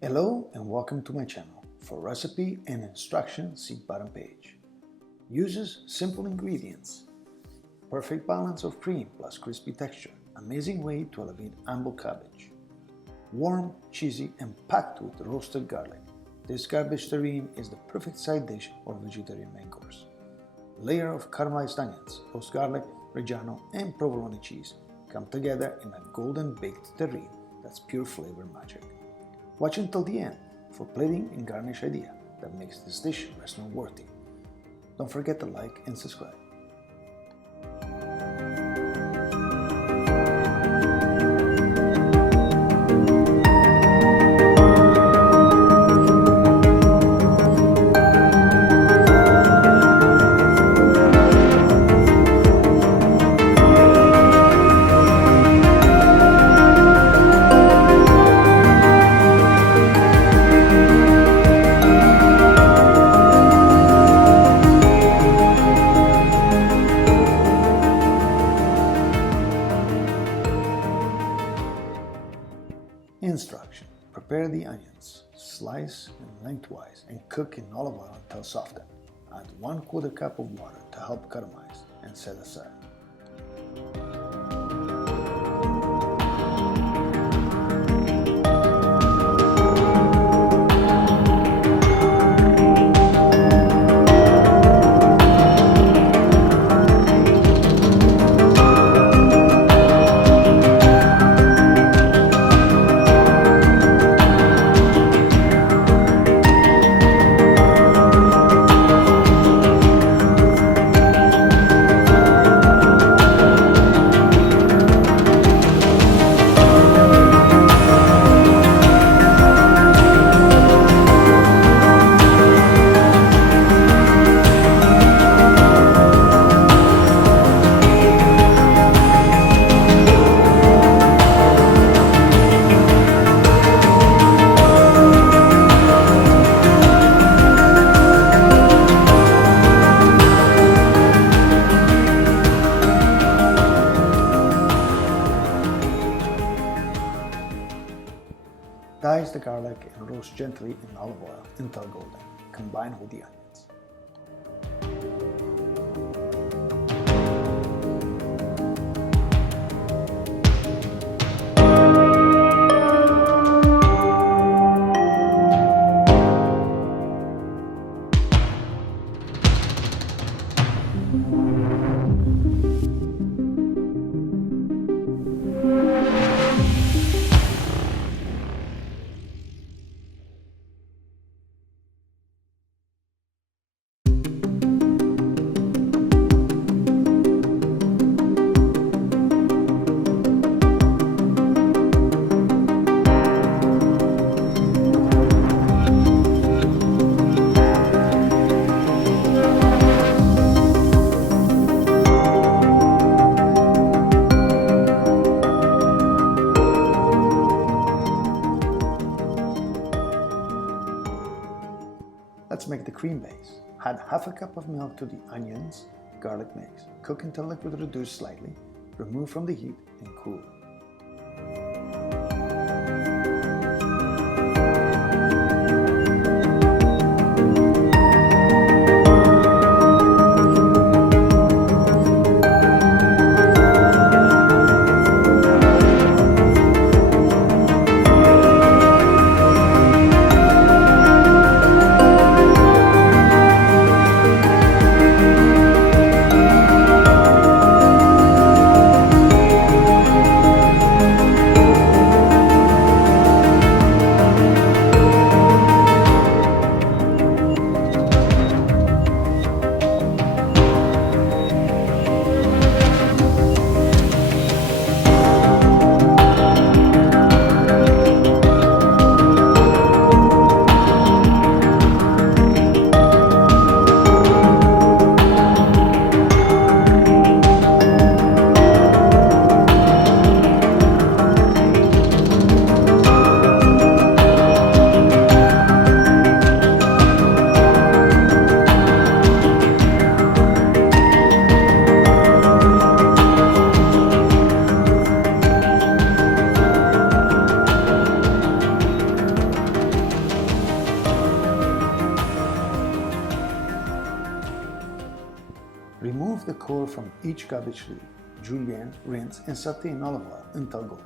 Hello and welcome to my channel. For recipe and instruction, see bottom page. Uses simple ingredients. Perfect balance of cream plus crispy texture. Amazing way to elevate humble cabbage. Warm, cheesy and packed with roasted garlic. This cabbage terrine is the perfect side dish or vegetarian main course. Layer of caramelized onions, roast garlic, Reggiano and provolone cheese come together in a golden baked terrine that's pure flavor magic. Watch until the end for plating and garnish idea that makes this dish restaurant worthy. Don't forget to like and subscribe. Instruction. Prepare the onions, slice and lengthwise and cook in olive oil until softened. Add 1/4 cup of water to help caramelize and set aside. Dice the garlic and roast gently in olive oil until golden. Combine with the onions. Let's make the cream base. Add half a cup of milk to the onions, garlic mix. Cook until liquid reduces slightly. Remove from the heat and cool. the core from each cabbage leaf. Julienne, rinse and sauté in olive oil until golden.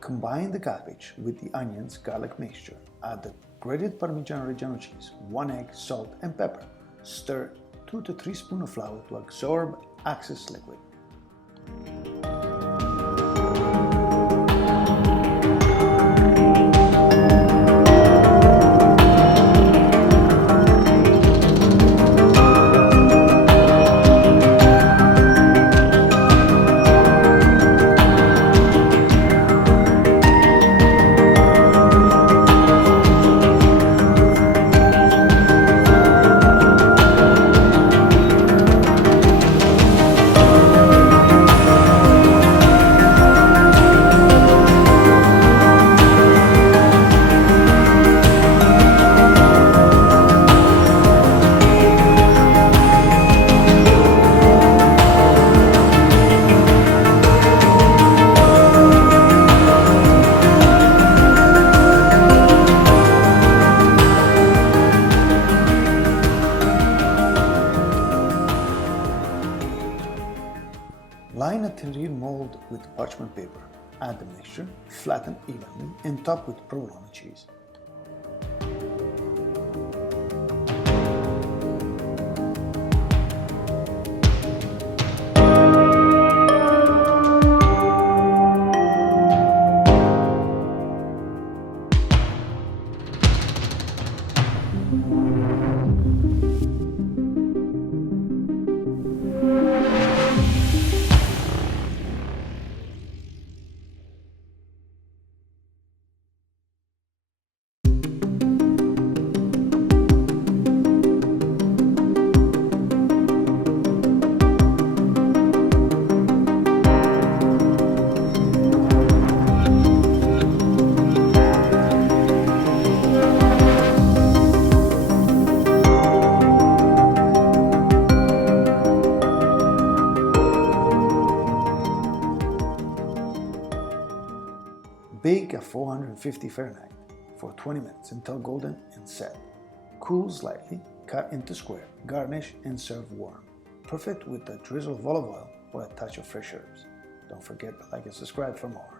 Combine the cabbage with the onions garlic mixture. Add the grated Parmigiano Reggiano cheese, 1 egg, salt and pepper. Stir 2 to 3 spoons of flour to absorb excess liquid. Line a terrine mold with parchment paper. Add the mixture, flatten evenly, and top with provolone cheese. Bake at 450 Fahrenheit for 20 minutes until golden and set. Cool slightly, cut into square, garnish and serve warm. Perfect with a drizzle of olive oil or a touch of fresh herbs. Don't forget to like and subscribe for more.